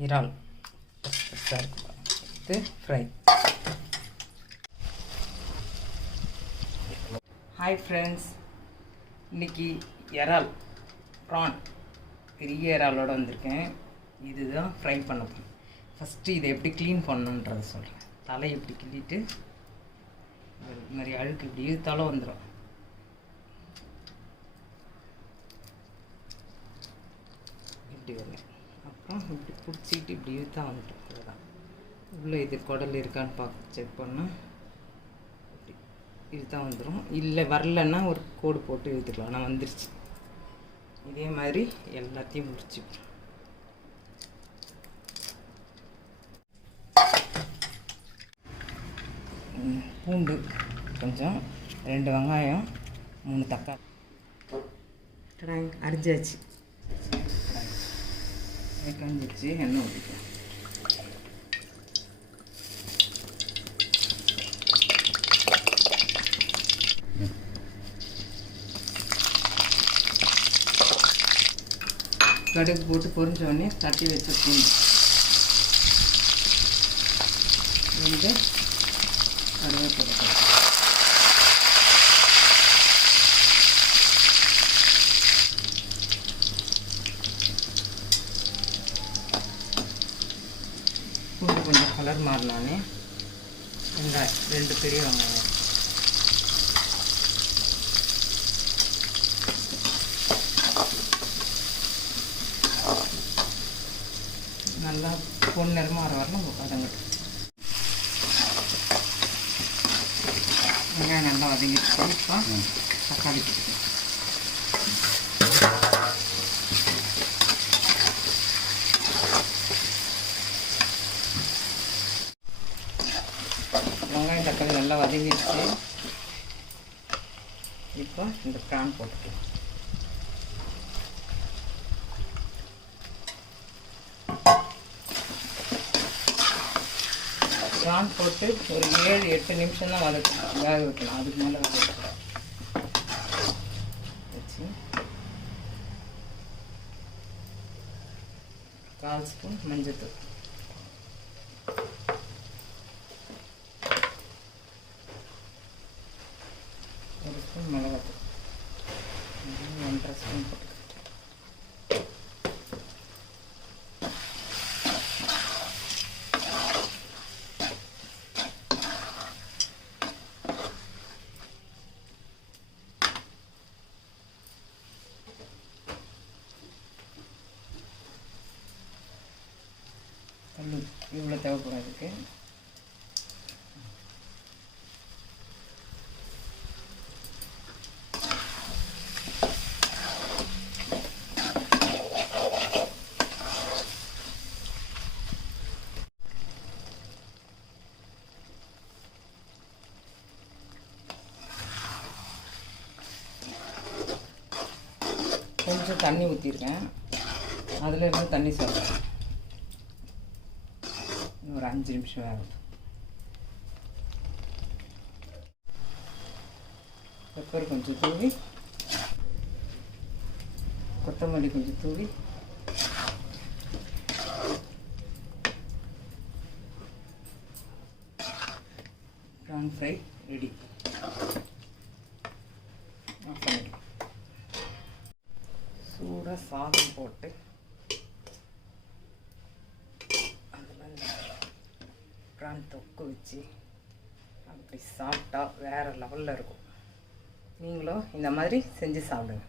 இறால் இது fry. Hi friends, இன்றைக்கி இறால் ப்ரான் பெரிய இறாலோடு வந்திருக்கேன். இதுதான் ஃப்ரை பண்ண போகிறேன். ஃபஸ்ட்டு இதை எப்படி க்ளீன் பண்ணணுன்றதை சொல்கிறேன். தலை எப்படி கிள்ளிட்டு இது மாதிரி அழுக்கு இப்படி இழுத்தாலும் வந்துடும். இப்படி வருங்க. அப்புறம் இப்படி பிடிச்சிக்கிட்டு இப்படி இழுத்தா வந்துட்டோம். அதுதான் உள்ளே இது குடல் இருக்கான்னு பார்க்க செக் பண்ணால் இப்படி இழுத்தா வந்துடும். இல்லை வரலன்னா ஒரு கோடு போட்டு இழுத்துக்கலாம். ஆனால் வந்துருச்சு. இதே மாதிரி எல்லாத்தையும் முடிச்சுப்போம். பூண்டு கொஞ்சம், 2 வெங்காயம், 3 தக்காளி அரிஞ்சாச்சு. கஞ்சிச்சு எண்ணெய் ஊற்றிக்கலாம். கடுகு போட்டு பொரிஞ்ச உடனே தட்டி வச்ச பூண்டு வந்து கருவேப்பிலை பூண்டு கொஞ்சம் கலர் மாறினோடனே வெங்காயம் 2 பெரிய வெங்காயம் நல்லா பொன்னிறமாக வர வரணும் வதங்கட்டும். வெங்காயம் நல்லா வதங்கிட்டு இப்போ தக்காளி வெங்காயம் தக்காளி நல்லா வதங்கிடுச்சு. இப்போ இந்த ப்ரான் போட்டுக்கலாம். ப்ரான் போட்டு ஒரு 7-8 நிமிஷம் தான் வேக வைக்கலாம். அதுக்கு மேலே வேக வைக்கலாம். வச்சு 1/4 ஸ்பூன் மஞ்சள்தூள், 1 ஸ்பூன் மிளகாத்தூள், 1.5 ஸ்பூன் போட்டு இவ்வளோ தேவைப்படும். இதுக்கு கொஞ்சம் தண்ணி ஊற்றிருக்கேன். அதில் இருந்து தண்ணி சேர்ப்பேன். ஒரு 5 நிமிஷம் ஆகும். பெப்பர் கொஞ்சம் தூவி, கொத்தமல்லி கொஞ்சம் தூவி, ப்ரான் ஃப்ரை ரெடி. சூடாக சாதம் போட்டு ப்ரான் தொக்கு வச்சு அப்படி சாப்பிட்டா வேறு லெவலில் இருக்கும். நீங்களும் இந்த மாதிரி செஞ்சு சாப்பிடுங்க.